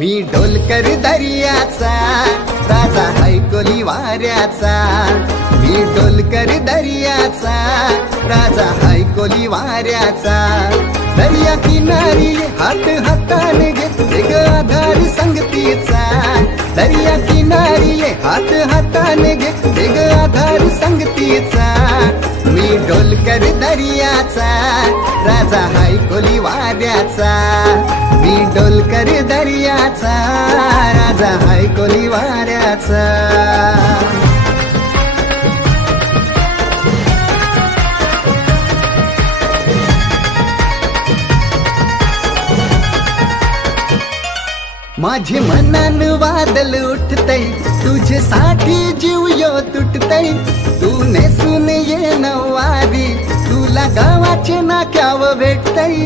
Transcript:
मी डोलकर दर्याचा राजा हैकोली वाऱ्याचा, मी डोलकर दर्याचा राजा हैकोली वाऱ्याचा। दर्या किनारी हात हाताने घेते ग आधार संगतीचा, दर्या किनारी हात हाताने घेते ग आधार संगतीचा। मी डोलकर दर्याचा राजा हैकोली वाऱ्याचा, मी डोलकर दर्याचा राजा हैकोली वाऱ्याचा। माझे मनान वादल उठतय, तुझ्यासाठी जीव यो तुटतय। तू नेसून ये नवारी, तुला गावाचे नाक्याव भेटतय।